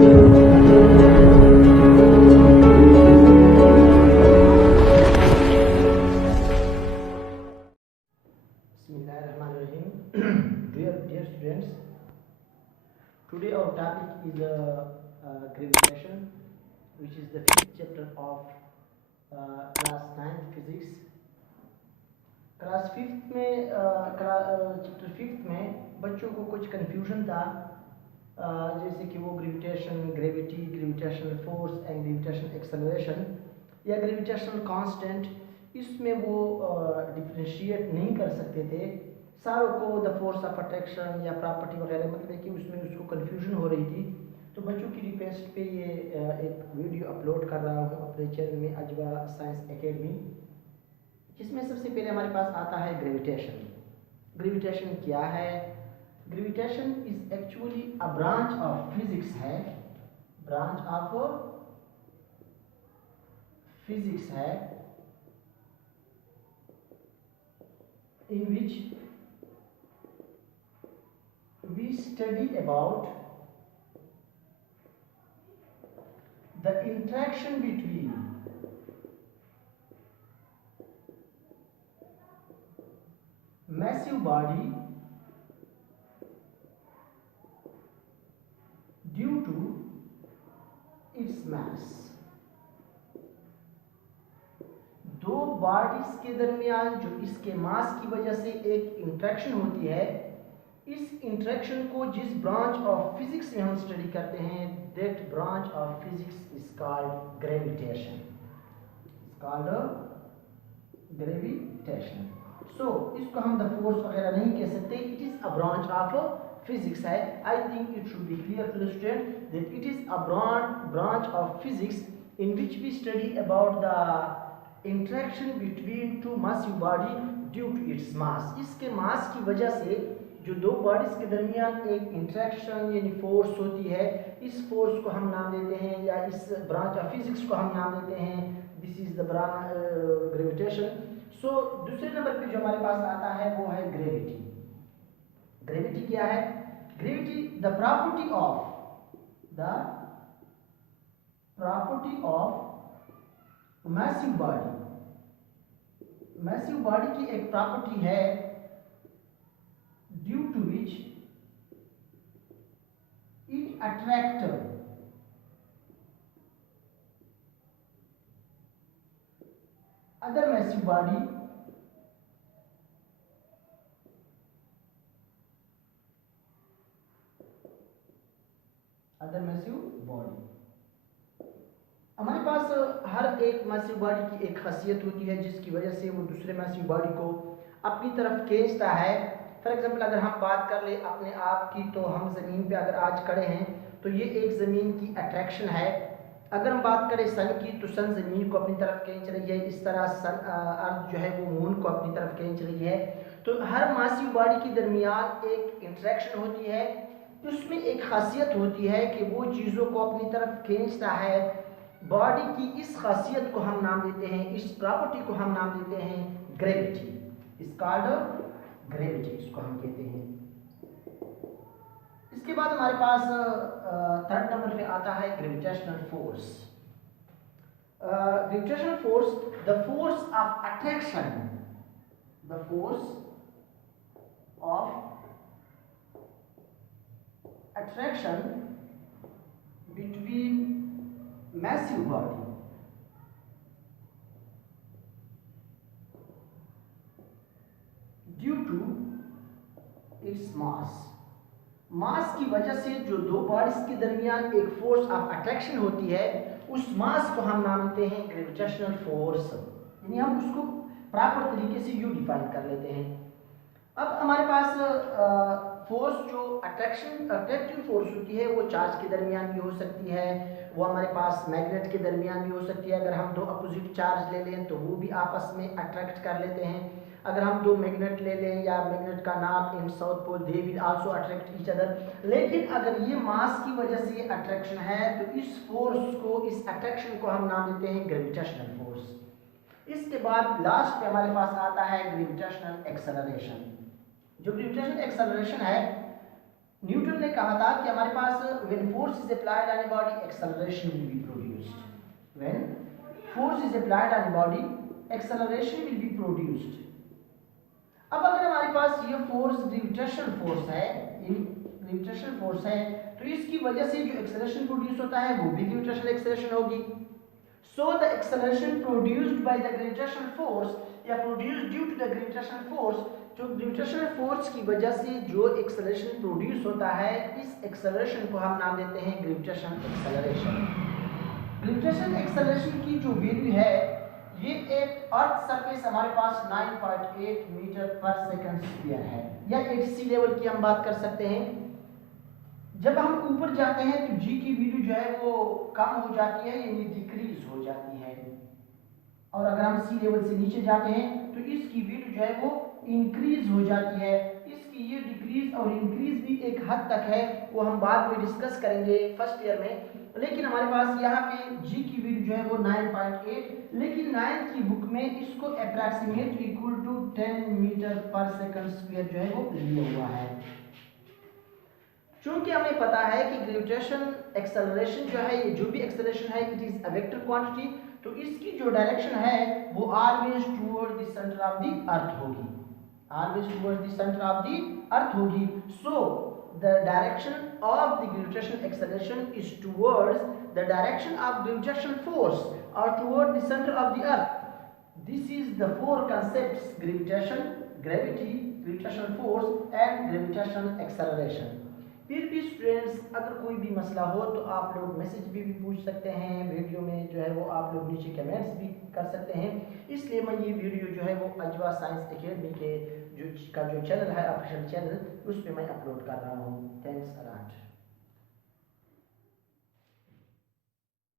Dear students, today our topic is gravitation, which is the fifth chapter of class 9 physics. Class fifth में chapter fifth में बच्चों को कुछ confusion था, जैसे कि वो gravity, gravitational force and gravitational acceleration या ग्रेविटेशनल कांस्टेंट, इसमें वो डिफरेंशिएट नहीं कर सकते थे। सारों को द फोर्स ऑफ अट्रैक्शन या प्रॉपर्टी वगैरह, मतलब कि उसमें उसको कन्फ्यूजन हो रही थी। तो बच्चों की रिक्वेस्ट पे ये एक वीडियो अपलोड कर रहा हूँ अपने चैनल में अजवा साइंस एकेडमी, जिसमें सबसे पहले हमारे पास आता है ग्रेविटेशन। ग्रेविटेशन क्या है? Gravitation is actually a branch of physics है, ब्रांच ऑफ फिजिक्स है, in which we study about the interaction between massive body due to its mass। दो बॉडीज के दरमियान जो इसके मास की वजह से एक इंटरेक्शन होती है, इस इंटरेक्शन को जिस ब्रांच ऑफ फिजिक्स में हम स्टडी करते हैं, that branch of physics is called gravitation, is called gravitation. So इसको हम द फोर्स वगैरह नहीं कह सकते, it is a branch of physics है। I think it should be clear to the student that it is a branch of physics in which we study about the interaction between two massive body due to its mass. इसके mass की वजह से जो दो bodies के दरमियान एक interaction यानी फोर्स होती है, इस फोर्स को हम नाम देते हैं, या इस ब्रांच ऑफ फिजिक्स को हम नाम देते हैं, this is the branch gravitation. So दूसरे नंबर पे जो हमारे पास आता है वो है ग्रेविटी। ग्रेविटी क्या है? Gravity the property of massive body. Massive body की एक प्रॉपर्टी है due to which it attract other massive body हमारे पास हर एक मैसिव बॉडी की एक खासियत होती है जिसकी वजह से वो दूसरे मैसिव बॉडी को अपनी तरफ खींचता है। फॉर एग्जांपल अगर हम बात कर ले अपने आप की, तो हम ज़मीन पे अगर आज खड़े हैं तो ये एक ज़मीन की अट्रैक्शन है। अगर हम बात करें सन की, तो सन ज़मीन को अपनी तरफ खींच रही है, इस तरह सन अर्थ जो है वो मून को अपनी तरफ खींच रही है। तो हर मैसिव बॉडी के दरमियान एक इंटरेक्शन होती है, उसमें एक खासियत होती है कि वो चीज़ों को अपनी तरफ खींचता है। बॉडी की इस खासियत को हम नाम देते हैं, इस प्रॉपर्टी को हम नाम देते हैं ग्रेविटी, इस कॉल्ड ग्रेविटी, इसको हम कहते हैं। इसके बाद हमारे पास थर्ड नंबर पे आता है gravitational force. Gravitational force the force of attraction, the force of attraction between massive body due to its mass। मास की वजह से जो दो बॉडीज के दरमियान एक फोर्स ऑफ अट्रैक्शन होती है, उस मास को हम नाम देते हैं ग्रेविटेशनल फोर्स, यानी हम उसको प्रॉपर तरीके से यूं डिफाइन कर लेते हैं। अब हमारे पास फोर्स जो अट्रैक्टिव फोर्स होती है वो चार्ज के दरमियान भी हो सकती है, वो हमारे पास मैग्नेट के दरमियान भी हो सकती है। अगर हम दो अपोजिट चार्ज ले लें तो वो भी आपस में अट्रैक्ट कर लेते हैं। अगर हम दो मैग्नेट ले लें या मैग्नेट का north and south pole, they will also attract each other. लेकिन अगर ये मास की वजह से ये अट्रैक्शन है, तो इस फोर्स को, इस अट्रैक्शन को हम नाम देते हैं ग्रेविटेशनल फोर्स। इसके बाद लास्ट पे हमारे पास आता है ग्रेविटेशनल एक्सेलरेशन। जो ग्रेविटेशनल एक्सेलरेशन है न्यूटन ने कहा था कि हमारे पास when force is applied on a body acceleration will be produced. When force is applied on a body acceleration will be produced. अब अगर हमारे पास ये फोर्स ग्रेविटेशनल फोर्स है, ग्रेविटेशनल फोर्स है, तो इसकी वजह से जो एक्सेलरेशन प्रोड्यूस होता है वो भी ग्रेविटेशनल एक्सेलरेशन होगी। So the acceleration produced by the gravitational force या produced due to the gravitational force, जो ग्रेविटेशनल फोर्स की वजह से जो एक्सेलरेशन प्रोड्यूस होता है, इस एक्सेलरेशन को हम नाम देते हैं ग्रेविटेशनल एक्सेलरेशन। ग्रेविटेशनल एक्सेलरेशन की जो वैल्यू है, ये एक अर्थ सरफेस हमारे पास 9.8 मीटर पर सेकंड स्क्वायर है, या एक सी लेवल की हम बात कर सकते हैं। जब हम ऊपर जाते हैं तो जी की वैल्यू जो है वो कम हो जाती है, यानी डिक्रीज हो जाती है, और अगर हम सी लेवल से नीचे जाते हैं तो इसकी वैल्यू जो है वो इंक्रीज हो जाती है। इसकी ये डिक्रीज और इंक्रीज भी एक हद तक है, वो हम बाद में डिस्कस करेंगे फर्स्ट ईयर में। लेकिन हमारे पास यहाँ पे जी की वैल्यू जो है वो 9.8, लेकिन 9th की बुक में इसको अप्रॉक्सीमेट इक्वल टू 10 मीटर पर सेकंड स्क्वायर जो है वो लिया हुआ है। चूंकि हमें पता है कि ग्रेविटेशन एक्सेलरेशन जो है, ये जो भी एक्सेलरेशन है, it is a vector quantity, तो इसकी जो डायरेक्शन है वो always toward the centre of the earth होगी, always toward the centre of the earth होगी। So the direction of the gravitational acceleration is towards the direction of gravitational force or toward the center of the earth. This is the four concepts: gravitation, gravity, gravitational force and gravitational acceleration. फिर भी students अगर कोई भी मसला हो तो आप लोग मैसेज भी पूछ सकते हैं, वीडियो में जो है वो आप लोग नीचे कमेंट्स भी कर सकते हैं। इसलिए मैं ये वीडियो जो है वो अजवा साइंस एकेडमी के जो चैनल है, ऑफिशियल चैनल, उस पर मैं अपलोड कर रहा हूँ। थैंक्स।